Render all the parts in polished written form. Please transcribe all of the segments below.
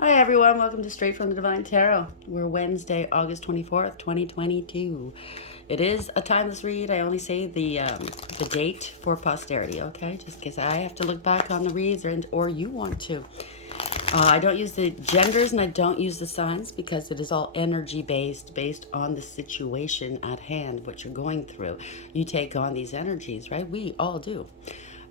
Hi everyone, welcome to Straight from the Divine Tarot. We're Wednesday, August 24th, 2022. It is a timeless read. I only say the date for posterity, okay? Just because I have to look back on the reads or you want to. I don't use the genders and I don't use the signs because it is all energy based on the situation at hand, what you're going through. You take on these energies, right? We all do.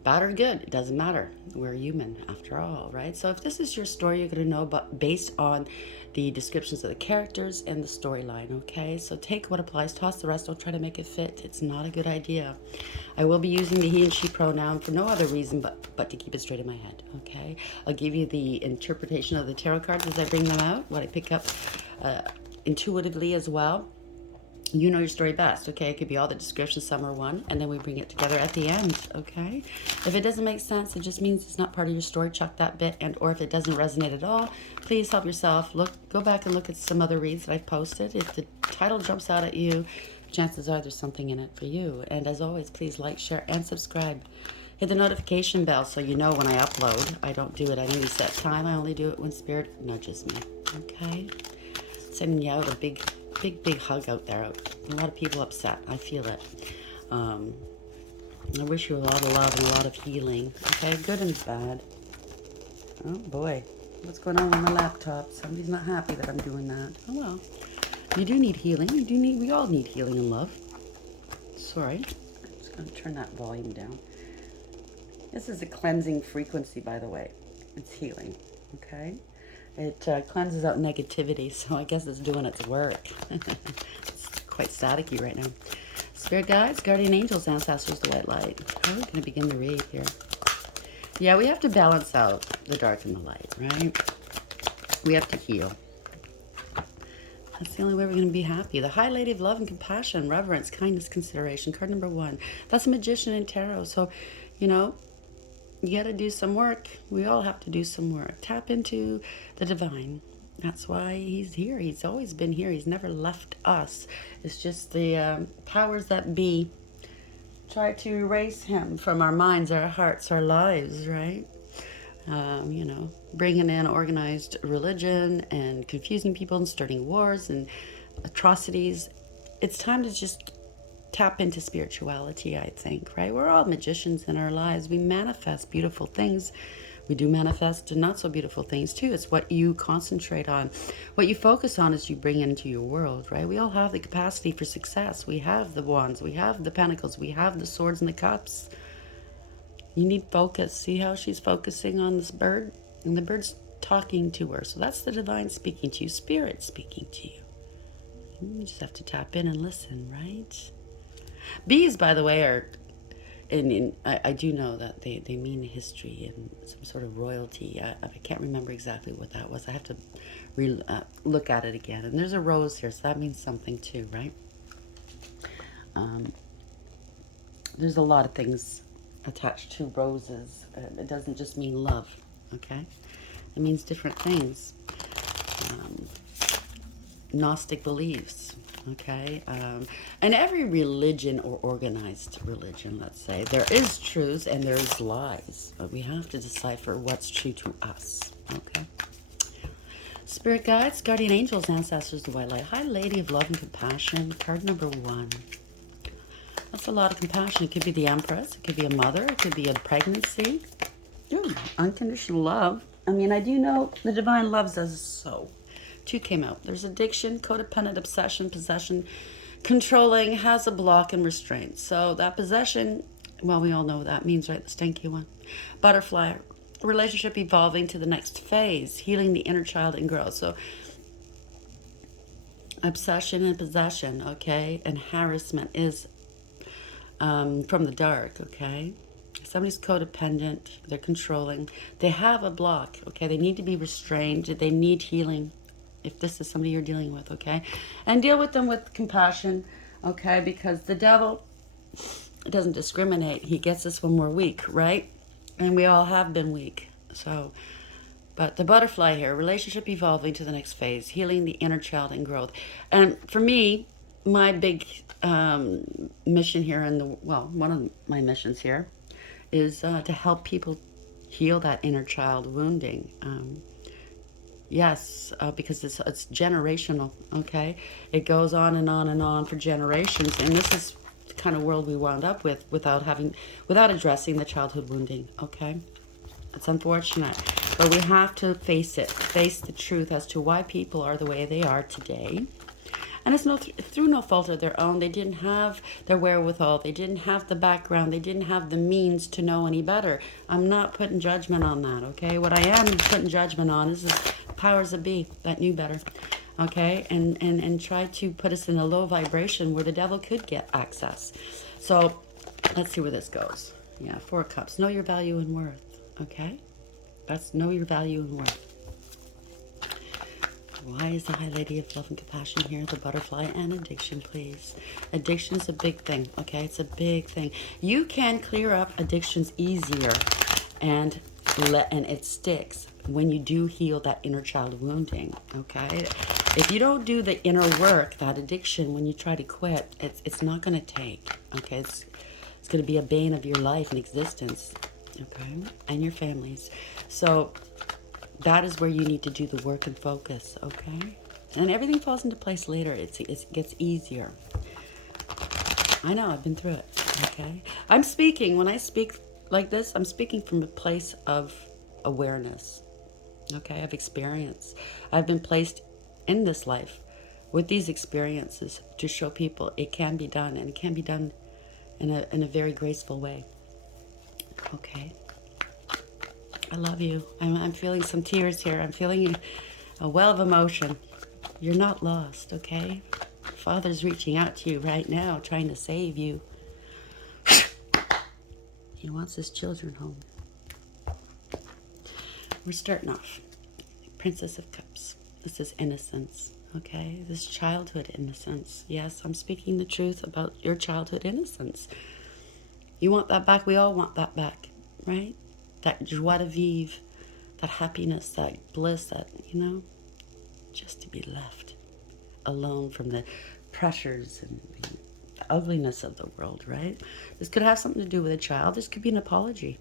Bad or good, it doesn't matter. We're human after all, right? So if this is your story, you're going to know about based on the descriptions of the characters and the storyline, okay? So take what applies, toss the rest, don't try to make it fit. It's not a good idea. I will be using the he and she pronoun for no other reason but to keep it straight in my head, okay? I'll give you the interpretation of the tarot cards as I bring them out, what I pick up intuitively as well. You know your story best, okay? It could be all the descriptions, some are one, and then we bring it together at the end, okay? If it doesn't make sense, it just means it's not part of your story. Chuck that bit, and or if it doesn't resonate at all, please help yourself. Go back and look at some other reads that I've posted. If the title jumps out at you, chances are there's something in it for you. And as always, please like, share, and subscribe. Hit the notification bell so you know when I upload. I don't do it at any set time. I only do it when Spirit nudges me, okay? Sending you out a big hug out there. A lot of people upset. I feel it. I wish you a lot of love and a lot of healing. Okay, good and bad. Oh boy, what's going on with my laptop? Somebody's not happy that I'm doing that. Oh well. You do need healing. We all need healing and love. Sorry. I'm just going to turn that volume down. This is a cleansing frequency, by the way. It's healing. Okay? It cleanses out negativity, so I guess it's doing its work. It's quite staticky right now. Spirit guides, guardian angels, ancestors, the white light. How are we going to begin the read here? Yeah, we have to balance out the dark and the light, right? We have to heal. That's the only way we're going to be happy. The High Lady of Love and Compassion, Reverence, Kindness, Consideration. Card number 1. That's a magician in tarot. So, you know, you got to do some work. We all have to do some work. Tap into the divine. That's why he's here. He's always been here. He's never left us. It's just the powers that be try to erase him from our minds, our hearts, our lives, right? Bringing in organized religion and confusing people and starting wars and atrocities. It's time to just tap into spirituality, I think, right? We're all magicians in our lives. We manifest beautiful things. We do manifest not so beautiful things too. It's what you concentrate on, what you focus on as you bring into your world, right? We all have the capacity for success. We have the wands, we have the pentacles, we have the swords and the cups. You need focus. See how she's focusing on this bird? And the bird's talking to her. So that's the divine speaking to you, spirit speaking to you. You just have to tap in and listen, right? Bees, by the way, are, I do know that they mean history and some sort of royalty. I can't remember exactly what that was. I have to look at it again. And there's a rose here, so that means something too, right? There's a lot of things attached to roses. It doesn't just mean love, okay? It means different things. Gnostic beliefs, okay? And every religion or organized religion, let's say, there is truths and there is lies. But we have to decipher what's true to us, okay? Spirit guides, guardian angels, ancestors, the white light. High Lady of Love and Compassion, card number 1. That's a lot of compassion. It could be the Empress. It could be a mother. It could be a pregnancy. Ooh, unconditional love. I mean, I do know the divine loves us so. 2 came out. There's addiction, codependent, obsession, possession, controlling, has a block, and restraint. So that possession, well, we all know what that means, right? The stinky one. Butterfly, relationship evolving to the next phase, healing the inner child and growth. So obsession and possession, okay? And harassment is from the dark, okay? Somebody's codependent, they're controlling, they have a block, okay? They need to be restrained, they need healing if this is somebody you're dealing with, okay? And deal with them with compassion, okay? Because the devil doesn't discriminate. He gets us when we're weak, right? And we all have been weak. So, but the butterfly here, relationship evolving to the next phase, healing the inner child and growth. And for me, my big mission here, one of my missions here, is to help people heal that inner child wounding. Yes, because it's generational, okay? It goes on and on and on for generations, and this is the kind of world we wound up with without addressing the childhood wounding, okay? It's unfortunate, but we have to face the truth as to why people are the way they are today. And it's through no fault of their own. They didn't have their wherewithal. They didn't have the background. They didn't have the means to know any better. I'm not putting judgment on that, okay? What I am putting judgment on is the powers that be that knew better, okay? And try to put us in a low vibration where the devil could get access. So let's see where this goes. Yeah, 4 of Cups. Know your value and worth, okay? That's know your value and worth. Why is the High Lady of Love and Compassion here? The butterfly and addiction, please. Addiction's a big thing, okay? It's a big thing. You can clear up addictions easier and it sticks when you do heal that inner child wounding, okay? If you don't do the inner work, that addiction, when you try to quit, it's not going to take, okay? It's going to be a bane of your life and existence, okay? And your families. So that is where you need to do the work and focus, okay? And everything falls into place later. It gets easier. I know, I've been through it, okay? When I speak like this, I'm speaking from a place of awareness, okay, of experience. I've been placed in this life with these experiences to show people it can be done, and it can be done in a very graceful way, okay? I love you. I'm feeling some tears here. I'm feeling a well of emotion. You're not lost, okay? Father's reaching out to you right now, trying to save you. He wants his children home. We're starting off. Princess of Cups. This is innocence, okay? This childhood innocence. Yes, I'm speaking the truth about your childhood innocence. You want that back? We all want that back, right? That joie de vivre, that happiness, that bliss, that, just to be left alone from the pressures and the ugliness of the world, right? This could have something to do with a child. This could be an apology.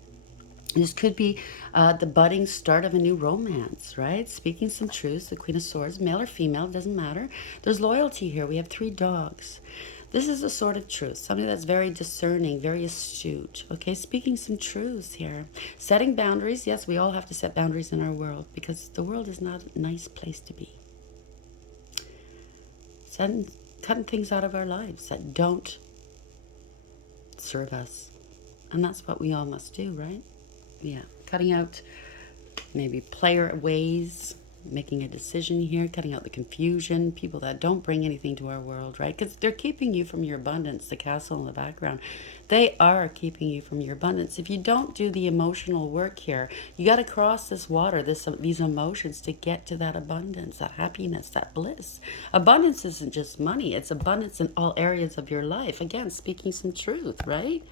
This could be the budding start of a new romance, right? Speaking some truths, the Queen of Swords, male or female, doesn't matter. There's loyalty here. We have 3 dogs. This is a sort of truth, somebody that's very discerning, very astute, okay? Speaking some truths here. Setting boundaries. Yes, we all have to set boundaries in our world because the world is not a nice place to be. Cutting things out of our lives that don't serve us. And that's what we all must do, right? Yeah, cutting out maybe player ways, making a decision here, cutting out the confusion, people that don't bring anything to our world, right? Because they're keeping you from your abundance, the castle in the background. They are keeping you from your abundance. If you don't do the emotional work here, you got to cross this water, these emotions to get to that abundance, that happiness, that bliss. Abundance isn't just money. It's abundance in all areas of your life. Again, speaking some truth, right?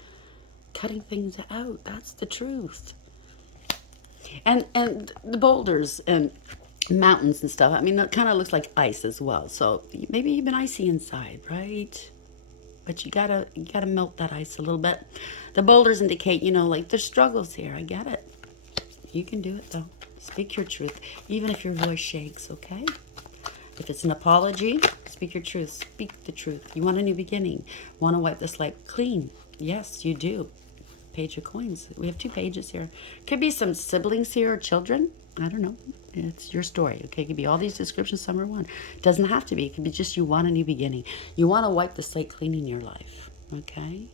Cutting things out. That's the truth. And the boulders and mountains and stuff, I mean, that kind of looks like ice as well. So maybe you've been icy inside, right? But you gotta melt that ice a little bit. The boulders indicate, like there's struggles here. I get it. You can do it though. Speak your truth, even if your voice shakes, okay? If it's an apology, speak your truth. Speak the truth. You want a new beginning. Want to wipe the slate clean. Yes, you do. Page of Coins. We have 2 pages here. Could be some siblings here or children. I don't know. It's your story, okay? It could be all these descriptions, some are one. It doesn't have to be. It could be just you want a new beginning. You want to wipe the slate clean in your life, okay?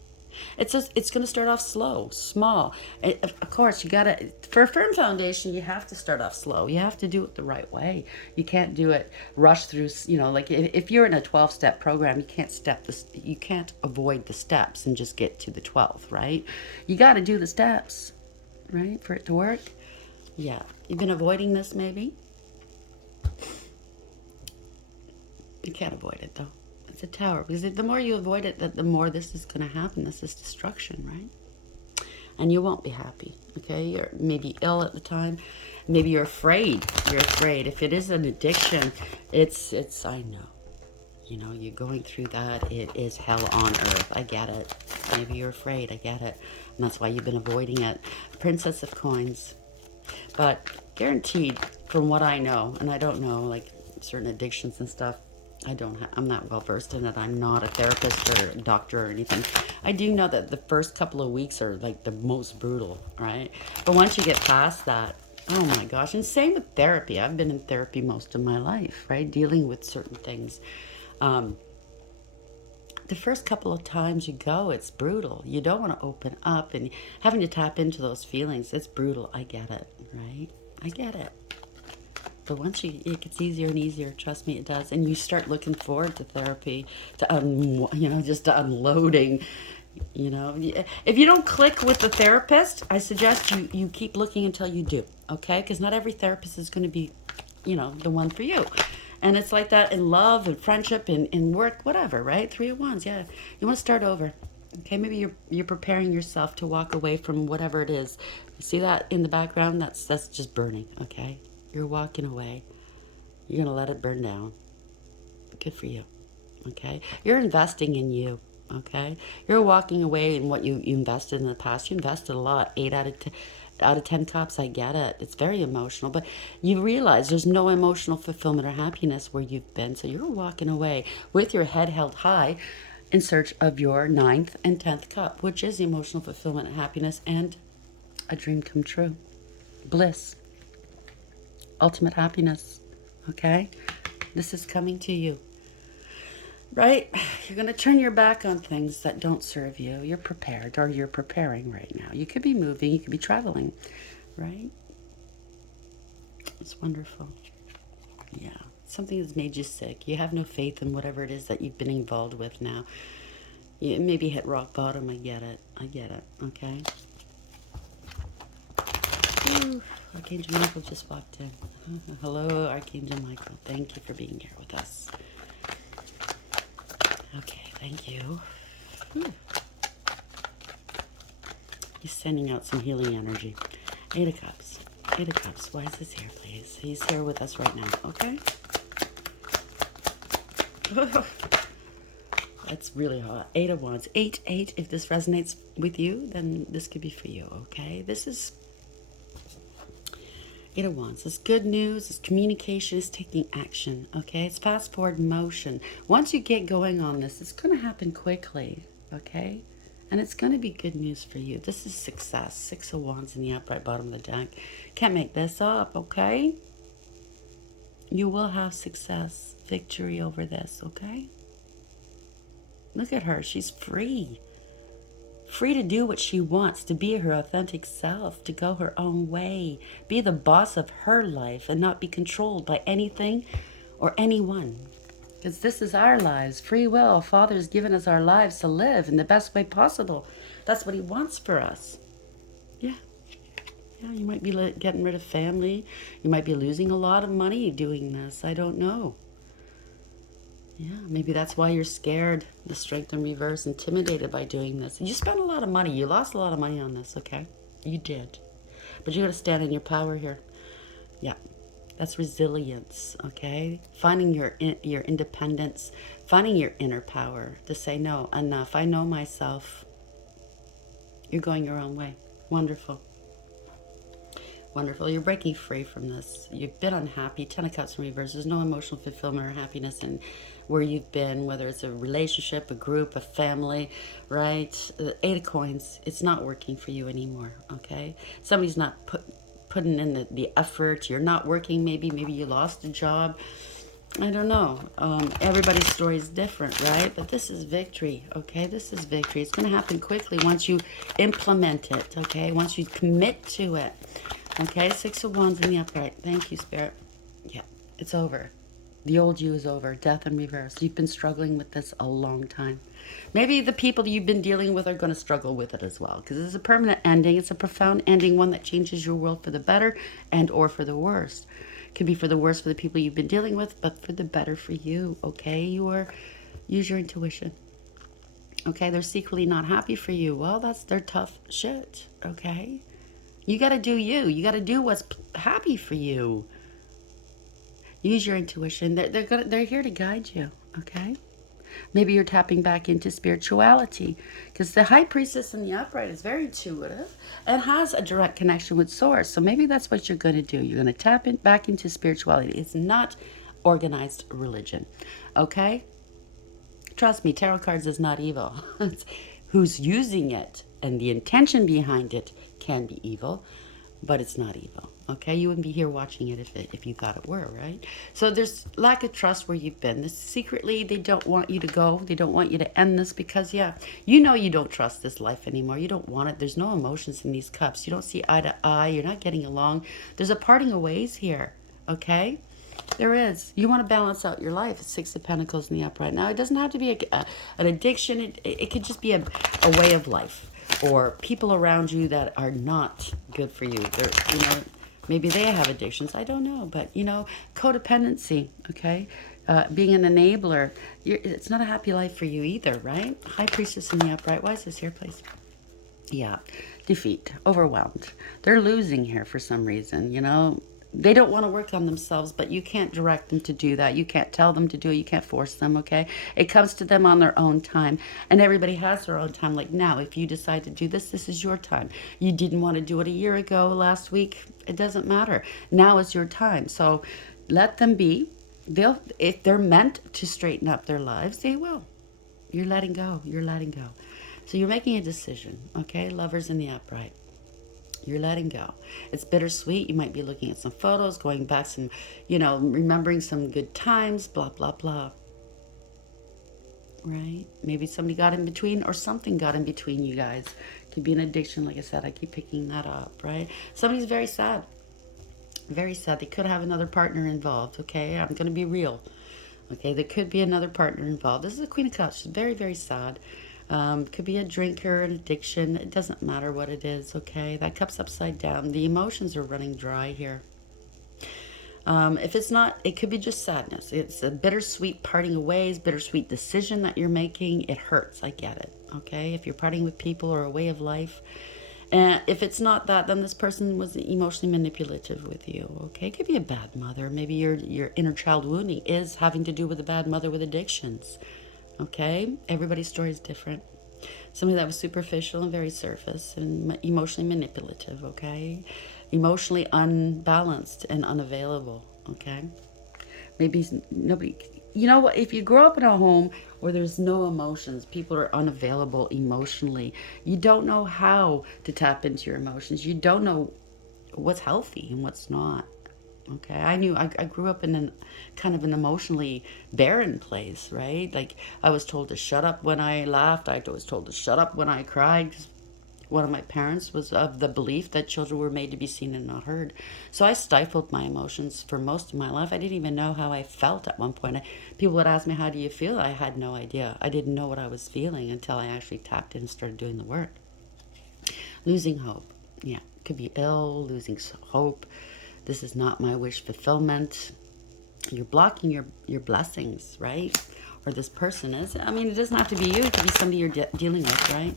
It's going to start off slow, small. Of course, you got to, for a firm foundation, you have to start off slow. You have to do it the right way. You can't do it, rush through, like if you're in a 12-step program, you can't avoid the steps and just get to the 12th, right? You got to do the steps, right, for it to work. Yeah. You've been avoiding this, maybe? You can't avoid it, though. It's a tower. Because the more you avoid it, the more this is going to happen. This is destruction, right? And you won't be happy, okay? You're maybe ill at the time. Maybe you're afraid. You're afraid. If it is an addiction, it's I know. You're going through that. It is hell on earth. I get it. Maybe you're afraid. I get it. And that's why you've been avoiding it. Princess of Coins. But guaranteed, from what I know, and I don't know, like certain addictions and stuff. I'm not well versed in it. I'm not a therapist or a doctor or anything. I do know that the first couple of weeks are like the most brutal, right? But once you get past that, oh my gosh. And same with therapy. I've been in therapy most of my life, right? Dealing with certain things. Um, the first couple of times you go, it's brutal. You don't want to open up and having to tap into those feelings. It's brutal. I get it, right? I get it. But once it gets easier and easier. Trust me, it does. And you start looking forward to therapy, just to unloading. If you don't click with the therapist, I suggest you keep looking until you do. Okay, because not every therapist is going to be, the one for you. And it's like that in love and friendship and in work, whatever, right? 301s, yeah. You want to start over. Okay, maybe you're preparing yourself to walk away from whatever it is. You see that in the background? That's just burning, okay? You're walking away. You're going to let it burn down. Good for you, okay? You're investing in you, okay? You're walking away in what you invested in the past. You invested a lot. 8 out of 10 cups, I get it. It's very emotional, but you realize there's no emotional fulfillment or happiness where you've been. So you're walking away with your head held high in search of your 9th and 10th cup, which is emotional fulfillment and happiness and a dream come true. Bliss. Ultimate happiness. Okay? This is coming to you. Right? You're going to turn your back on things that don't serve you. You're prepared, or you're preparing right now. You could be moving, you could be traveling, right? It's wonderful. Yeah. Something that's made you sick. You have no faith in whatever it is that you've been involved with now. You maybe hit rock bottom. I get it. Okay? Ooh, Archangel Michael just walked in. Hello, Archangel Michael. Thank you for being here with us. Okay, thank you. He's sending out some healing energy. 8 of Cups. 8 of Cups. Why is this here, please? He's here with us right now, okay? That's really hot. 8 of Wands. 8, 8. If this resonates with you, then this could be for you, okay? This is 8 of Wands. It's good news. It's communication. It's taking action. Okay? It's fast forward motion. Once you get going on this, it's going to happen quickly. Okay? And it's going to be good news for you. This is success. 6 of Wands in the upright bottom of the deck. Can't make this up. Okay? You will have success. Victory over this. Okay? Look at her. She's free. Free to do what she wants, to be her authentic self, to go her own way, be the boss of her life and not be controlled by anything or anyone. Because this is our lives, free will. Father's given us our lives to live in the best way possible. That's what he wants for us. Yeah. Yeah, you might be getting rid of family. You might be losing a lot of money doing this. I don't know. Yeah, maybe that's why you're scared. The Strength in reverse, intimidated by doing this. You spent a lot of money. You lost a lot of money on this, okay? You did. But you got to stand in your power here. Yeah, that's resilience, okay? Finding your independence, finding your inner power to say, no, enough. I know myself. You're going your own way. Wonderful. Wonderful. You're breaking free from this. You've been unhappy. 10 of Cups in reverse. There's no emotional fulfillment or happiness in where you've been, whether it's a relationship, a group, a family, right? The 8 of Coins, it's not working for you anymore, okay? Somebody's not putting in the effort. You're not working, maybe you lost a job. I don't know. Everybody's story is different, right? But this is victory, okay? This is victory. It's going to happen quickly once you implement it, okay? Once you commit to it. Okay, 6 of Wands in the upright. Thank you, Spirit. Yeah, it's over. The old you is over. Death in reverse. You've been struggling with this a long time. Maybe the people you've been dealing with are going to struggle with it as well. Because it's a permanent ending. It's a profound ending. One that changes your world for the better and or for the worse. It could be for the worse for the people you've been dealing with, but for the better for you. Okay, use your intuition. Okay, they're secretly not happy for you. Well, that's their tough shit. Okay. You got to do you. You got to do what's happy for you. Use your intuition. They're here to guide you, okay? Maybe you're tapping back into spirituality, because the High Priestess in the upright is very intuitive and has a direct connection with Source. So maybe that's what you're going to do. You're going to tap back into spirituality. It's not organized religion. Okay? Trust me, tarot cards is not evil. It's who's using it and the intention behind it can be evil, but it's not evil. Okay, you wouldn't be here watching it if you thought it were, right? So there's lack of trust where you've been. Secretly, they don't want you to go. They don't want you to end this because, yeah, you know you don't trust this life anymore. You don't want it. There's no emotions in these cups. You don't see eye to eye. You're not getting along. There's a parting of ways here, okay? There is. You want to balance out your life. It's Six of Pentacles in the upright. Now, it doesn't have to be an addiction. It could just be a way of life, or people around you that are not good for you. They're, maybe they have addictions. I don't know. But, codependency, okay? Being an enabler. It's not a happy life for you either, right? High Priestess in the upright. Why is this here, please? Yeah. Defeat. Overwhelmed. They're losing here for some reason, They don't want to work on themselves, but you can't direct them to do that. You can't tell them to do it. You can't force them, okay? It comes to them on their own time. And everybody has their own time. Like now, if you decide to do this, this is your time. You didn't want to do it a year ago, last week. It doesn't matter. Now is your time. So let them be. If they're meant to straighten up their lives, they will. You're letting go. You're letting go. So you're making a decision, okay? Lovers in the upright. You're letting go. It's bittersweet. You might be looking at some photos, going back some, remembering some good times, blah, blah, blah. Right? Maybe somebody got in between or something got in between you guys. Could be an addiction, like I said. I keep picking that up, right? Somebody's very sad. Very sad. They could have another partner involved, okay? I'm going to be real. Okay, there could be another partner involved. This is the Queen of Cups. She's very, very sad. Could be a drinker, an addiction. It doesn't matter what it is, okay? That cup's upside down. The emotions are running dry here. If it's not, it could be just sadness. It's a bittersweet parting of ways, bittersweet decision that you're making. It hurts. I get it, okay? If you're parting with people or a way of life. And if it's not that, then this person was emotionally manipulative with you, okay? It could be a bad mother. Maybe your inner child wounding is having to do with a bad mother with addictions. Okay, everybody's story is different. Somebody that was superficial and very surface and emotionally manipulative, okay? Emotionally unbalanced and unavailable, okay? Maybe nobody, what, if you grow up in a home where there's no emotions, people are unavailable emotionally, you don't know how to tap into your emotions. You don't know what's healthy and what's not. Okay, I grew up in kind of an emotionally barren place, right? Like I was told to shut up when I laughed. I was told to shut up when I cried. One of my parents was of the belief that children were made to be seen and not heard. So I stifled my emotions for most of my life. I didn't even know how I felt at one point. People would ask me, how do you feel? I had no idea. I didn't know what I was feeling until I actually tapped in and started doing the work. Losing hope. Yeah, could be ill, losing hope. This is not my wish fulfillment. You're blocking your blessings, right? Or this person is. I mean, it doesn't have to be you. It could be somebody you're dealing with, right?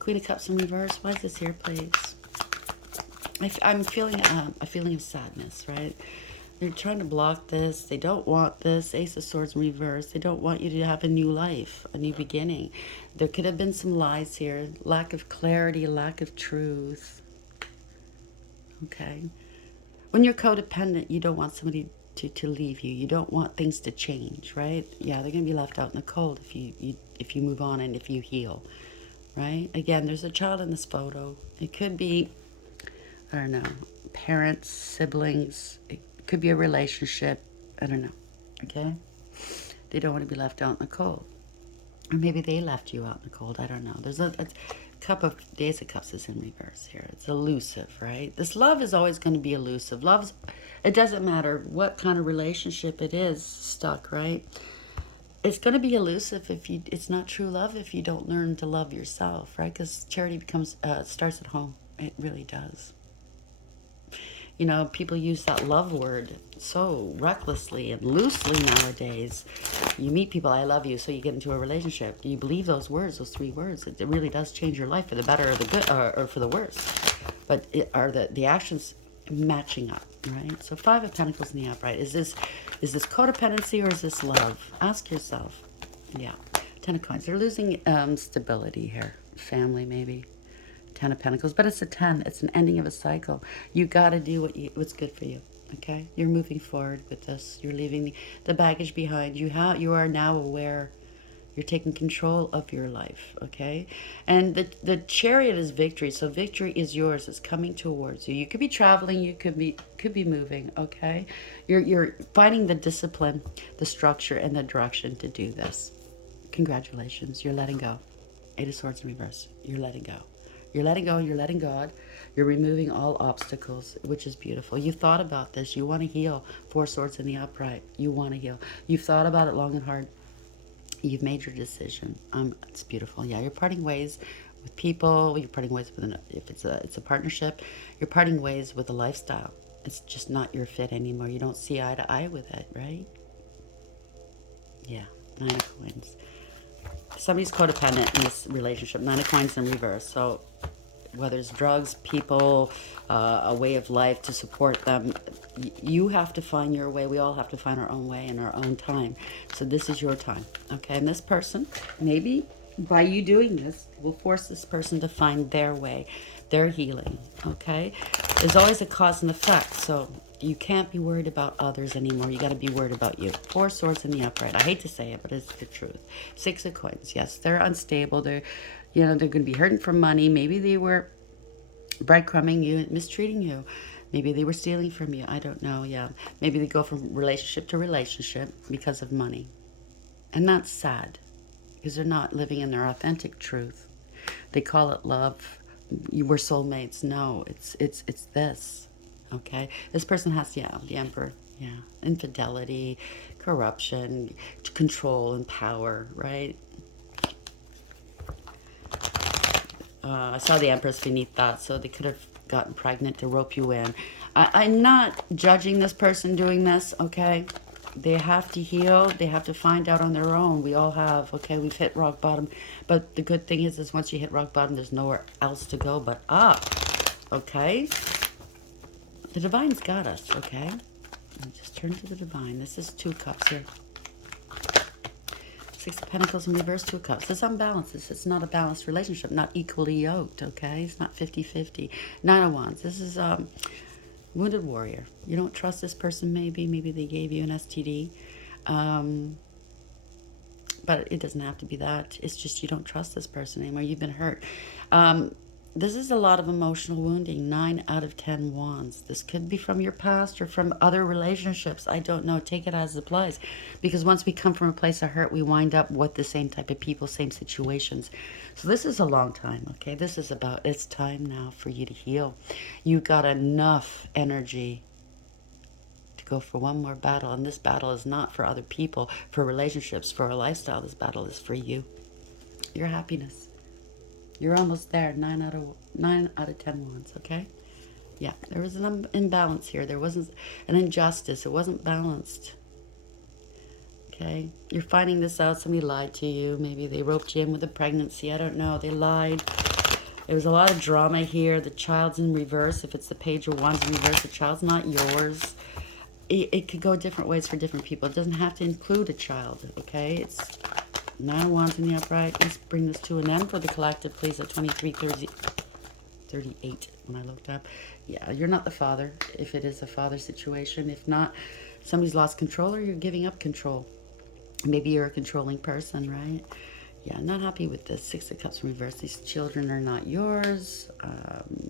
Queen of Cups in reverse. Why is this here, please? I'm feeling a feeling of sadness, right? They're trying to block this. They don't want this. Ace of Swords in reverse. They don't want you to have a new life, a new beginning. There could have been some lies here. Lack of clarity, lack of truth. Okay. When you're codependent, you don't want somebody to leave you. You don't want things to change, right? Yeah, they're going to be left out in the cold if you move on and if you heal, right? Again, there's a child in this photo. It could be, I don't know, parents, siblings. It could be a relationship. I don't know, okay? They don't want to be left out in the cold. Or maybe they left you out in the cold. I don't know. There's a cup of Ace of Cups is in reverse here. It's elusive, right? This love is always going to be elusive. It doesn't matter what kind of relationship it is stuck, right? It's going to be elusive if it's not true love if you don't learn to love yourself, right? Because charity starts at home. It really does. People use that love word so recklessly and loosely nowadays. You meet people, I love you, so you get into a relationship. You believe those words, those 3 words. It really does change your life for the better or the good, or for the worse. But are the actions matching up, right? So 5 of Pentacles in the upright. Is this codependency or is this love? Ask yourself. Yeah. Ten of Coins. They're losing stability here. Family, maybe. Ten of Pentacles. But it's a 10. It's an ending of a cycle. You got to do what's good for you. Okay? You're moving forward with this. You're leaving the baggage behind. You are now aware. You're taking control of your life, okay? And the Chariot is victory, so victory is yours. It's coming towards you. You could be traveling, you could be moving, okay? You're finding the discipline, the structure, and the direction to do this. Congratulations, you're letting go. Eight of Swords in reverse. You're letting go. You're letting go, you're letting God. You're removing all obstacles, which is beautiful. You thought about this. You want to heal. Four Swords in the upright. You want to heal. You've thought about it long and hard. You've made your decision. It's beautiful. Yeah, you're parting ways with people. You're parting ways with if it's a partnership. You're parting ways with a lifestyle. It's just not your fit anymore. You don't see eye to eye with it, right? Yeah, Nine of Coins. Somebody's codependent in this relationship. Nine of Coins in reverse. So whether it's drugs, people, a way of life to support them, you have to find your way. We all have to find our own way in our own time. So this is your time, okay? And this person, maybe by you doing this, will force this person to find their way, their healing, okay? There's always a cause and effect, so you can't be worried about others anymore. You got to be worried about you. Four Swords in the upright. I hate to say it, but it's the truth. Six of Coins. Yes, they're unstable. They're going to be hurting for money. Maybe they were breadcrumbing you, mistreating you. Maybe they were stealing from you. I don't know. Yeah. Maybe they go from relationship to relationship because of money. And that's sad because they're not living in their authentic truth. They call it love. You were soulmates. No, it's this. Okay? This person has, the Emperor. Yeah. Infidelity, corruption, control, and power, right? I saw the Empress beneath that, so they could have gotten pregnant to rope you in. I'm not judging this person doing this, okay? They have to heal. They have to find out on their own. We all have, okay? We've hit rock bottom. But the good thing is once you hit rock bottom, there's nowhere else to go but up, okay? The Divine's got us, okay? Just turn to the Divine. This is Two Cups here. Six of Pentacles in reverse, Two of Cups. It's unbalanced. It's not a balanced relationship, not equally yoked, okay? It's not 50-50. Nine of Wands. This is Wounded Warrior. You don't trust this person, maybe. Maybe they gave you an STD. But it doesn't have to be that. It's just you don't trust this person anymore. You've been hurt. This is a lot of emotional wounding. 9 out of 10 wands. This could be from your past or from other relationships. I don't know. Take it as it applies. Because once we come from a place of hurt, we wind up with the same type of people, same situations. So this is a long time, okay? This is about, it's time now for you to heal. You got enough energy to go for one more battle. And this battle is not for other people, for relationships, for a lifestyle. This battle is for you. Your happiness. You're almost there. 9 out of 10 wands, okay? Yeah, there was an imbalance here. There wasn't an injustice. It wasn't balanced. Okay? You're finding this out. Somebody lied to you. Maybe they roped you in with a pregnancy. I don't know. They lied. There was a lot of drama here. The child's in reverse. If it's the Page of Wands in reverse, the child's not yours. It could go different ways for different people. It doesn't have to include a child, okay? It's 9 of Wands in the upright. Let's bring this to an end for the collective, please, at 23:38 when I looked up. Yeah, you're not the father, if it is a father situation. If not, somebody's lost control or you're giving up control. Maybe you're a controlling person, right? Yeah, not happy with this. 6 of Cups in reverse. These children are not yours.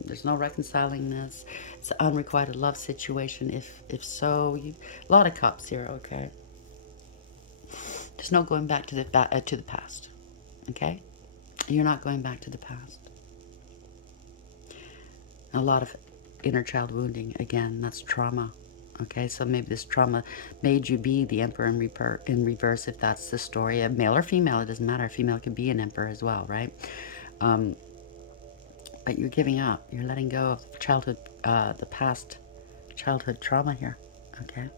There's no reconciling this. It's an unrequited love situation. If so, a lot of cups here, okay? There's no going back to the past, okay? You're not going back to the past. A lot of inner child wounding. Again, that's trauma, okay? So maybe this trauma made you be the Emperor in reverse, if that's the story. A male or female, it doesn't matter. A female could be an Emperor as well, right? But you're giving up. You're letting go of childhood, the past childhood trauma here, okay?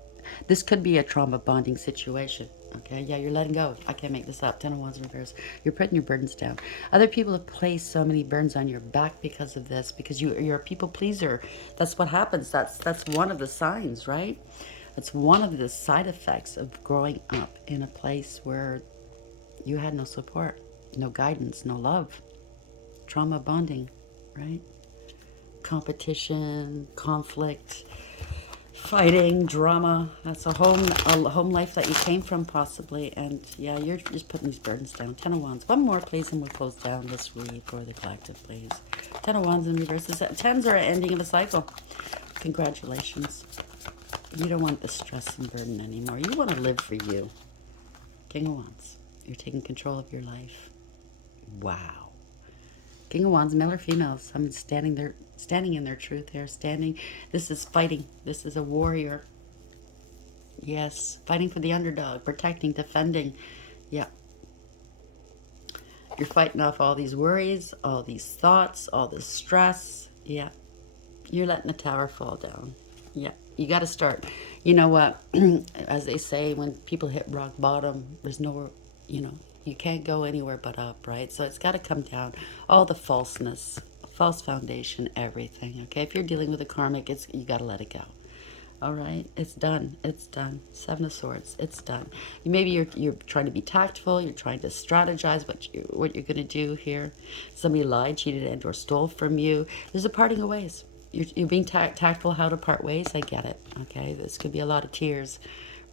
This could be a trauma bonding situation. Okay, yeah, you're letting go. I can't make this up. 10 of Wands in reverse. You're putting your burdens down. Other people have placed so many burdens on your back because of this, because you're a people pleaser. That's what happens. That's one of the signs, right? That's one of the side effects of growing up in a place where You had no support, no guidance, no love, trauma bonding, right? Competition, conflict, fighting, drama. That's a home life that you came from, possibly. And yeah, you're just putting these burdens down. 10 of Wands. One more, please, and we'll close down this read for the collective, please. 10 of Wands in reverse. Tens are an ending of a cycle. Congratulations. You don't want the stress and burden anymore. You want to live for you. King of Wands. You're taking control of your life. Wow. King of Wands, male or female. Someone's standing in their truth here. This is fighting. This is a warrior. Yes, fighting for the underdog, protecting, defending. Yeah. You're fighting off all these worries, all these thoughts, all this stress. Yeah. You're letting the tower fall down. Yeah. You got to start. You know what? As they say, when people hit rock bottom, there's nowhere, you can't go anywhere but up, right? So it's got to come down. All the falseness, false foundation, everything. Okay. If you're dealing with a karmic, you got to let it go. All right, it's done. It's done. 7 of Swords. It's done. Maybe you're trying to be tactful. You're trying to strategize what you're going to do here. Somebody lied, cheated, and/or stole from you. There's a parting of ways. You're being tactful. How to part ways. I get it. Okay, this could be a lot of tears,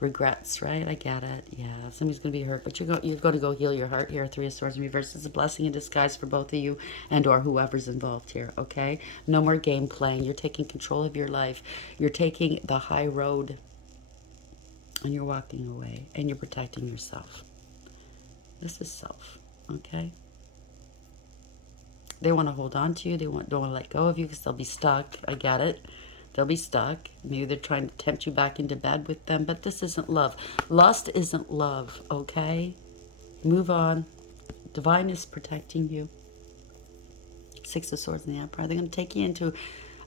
regrets. Right? I get it. Yeah, somebody's going to be hurt, but you're going to go heal your heart here. 3 of Swords in reverse is a blessing in disguise for both of you and/or whoever's involved here. Okay, no more game playing. You're taking control of your life. You're taking the high road, and you're walking away, and you're protecting yourself. This is self. Okay. They want to hold on to you. Don't want to let go of you because they'll be stuck. I get it. They'll be stuck. Maybe they're trying to tempt you back into bed with them, but this isn't love. Lust isn't love, okay? Move on. Divine is protecting you. 6 of Swords in the Emperor. They're going to take you into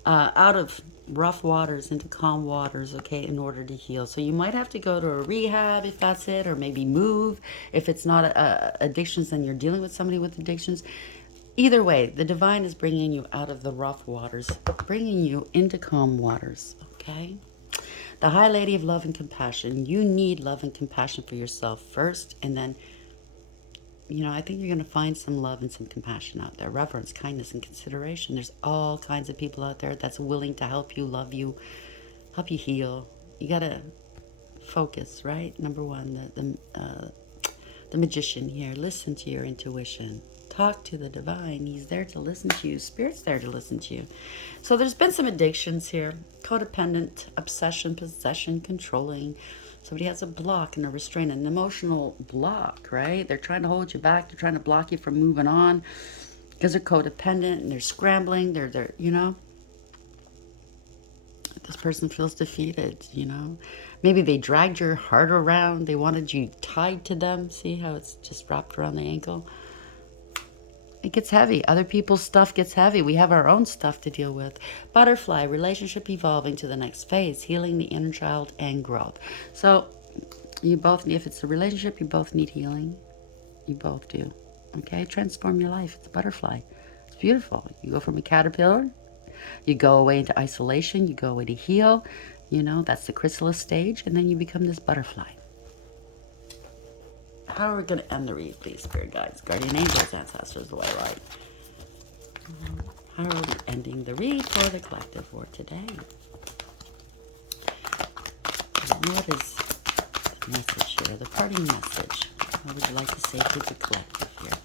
out of rough waters into calm waters, okay, in order to heal. So you might have to go to a rehab if that's it, or maybe move. If it's not addictions, then you're dealing with somebody with addictions. Either way, the divine is bringing you out of the rough waters, bringing you into calm waters, okay? The High Lady of Love and Compassion. You need love and compassion for yourself first, and then, I think you're going to find some love and some compassion out there. Reverence, kindness, and consideration. There's all kinds of people out there that's willing to help you, love you, help you heal. You got to focus, right? Number one, the magician here. Listen to your intuition. Talk to the divine. He's there to listen to you. Spirit's there to listen to you. So there's been some addictions here. Codependent, obsession, possession, controlling. Somebody has a block and a restraint, an emotional block, right? They're trying to hold you back. They're trying to block you from moving on because they're codependent and they're scrambling. They're this person feels defeated, Maybe they dragged your heart around. They wanted you tied to them. See how it's just wrapped around the ankle? It gets heavy. Other people's stuff gets heavy. We have our own stuff to deal with. Butterfly, relationship evolving to the next phase, healing the inner child and growth. So you both need, if it's a relationship, you both need healing. You both do. Okay? Transform your life. It's a butterfly. It's beautiful. You go from a caterpillar. You go away into isolation. You go away to heal. That's the chrysalis stage. And then you become this butterfly. How are we going to end the read, please, Spirit Guides, Guardian Angels, Ancestors, the White Light? How are we ending the read for the collective for today? What is the message here, the parting message? What would you like to say to the collective here?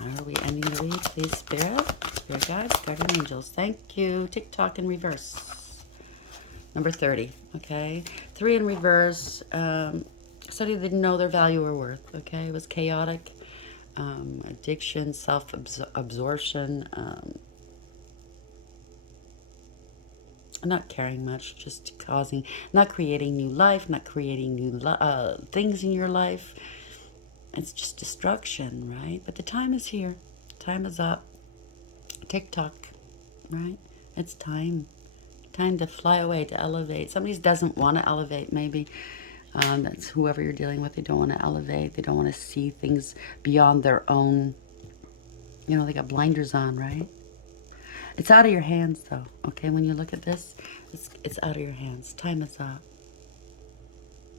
How are we ending the read, please, Spirit Guides, Guardian Angels? Thank you. TikTok in reverse. Number 30, okay? 3 in reverse. Somebody didn't know their value or worth, okay? It was chaotic, addiction, self-absorption, not caring much, just not creating new life, not creating new things in your life. It's just destruction, right? But the time is here. Time is up. TikTok, right? It's time. Time to fly away, to elevate. Somebody doesn't want to elevate, maybe. That's whoever you're dealing with. They don't want to elevate. They don't want to see things beyond their own. They got blinders on, right? It's out of your hands, though. Okay, when you look at this, it's out of your hands. Time is up.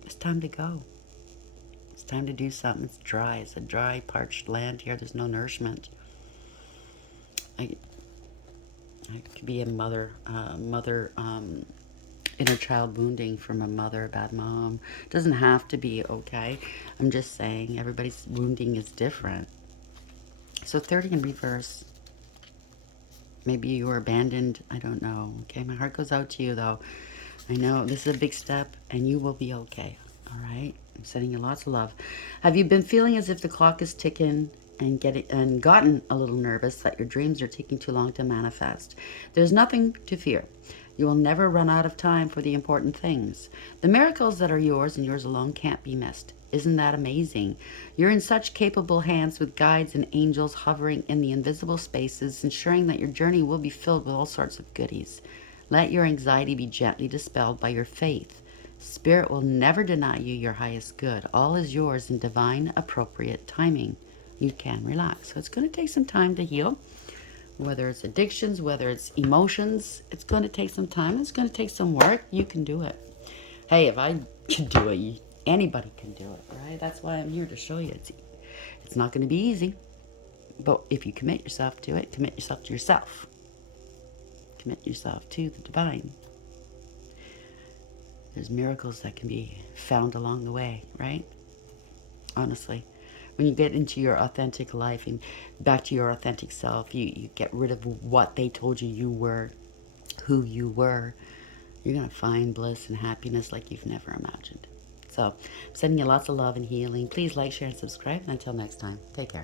It's time to go. It's time to do something. It's dry. It's a dry, parched land here. There's no nourishment. I could be a mother, inner child wounding from a mother, a bad mom. It doesn't have to be, okay? I'm just saying everybody's wounding is different. So 30 in reverse. Maybe you were abandoned. I don't know. Okay, my heart goes out to you, though. I know this is a big step, and you will be okay. All right? I'm sending you lots of love. Have you been feeling as if the clock is ticking and gotten a little nervous that your dreams are taking too long to manifest? There's nothing to fear. You will never run out of time for the important things. The miracles that are yours and yours alone can't be missed. Isn't that amazing? You're in such capable hands with guides and angels hovering in the invisible spaces, ensuring that your journey will be filled with all sorts of goodies. Let your anxiety be gently dispelled by your faith. Spirit will never deny you your highest good. All is yours in divine, appropriate timing. You can relax. So it's going to take some time to heal. Whether it's addictions, whether it's emotions, it's going to take some time. It's going to take some work. You can do it. Hey, if I can do it, anybody can do it, right? That's why I'm here to show you. It's not going to be easy. But if you commit yourself to it, commit yourself to yourself. Commit yourself to the divine. There's miracles that can be found along the way, right? Honestly. When you get into your authentic life and back to your authentic self, you get rid of what they told you were, who you were. You're going to find bliss and happiness like you've never imagined. So, I'm sending you lots of love and healing. Please like, share, and subscribe. And until next time, take care.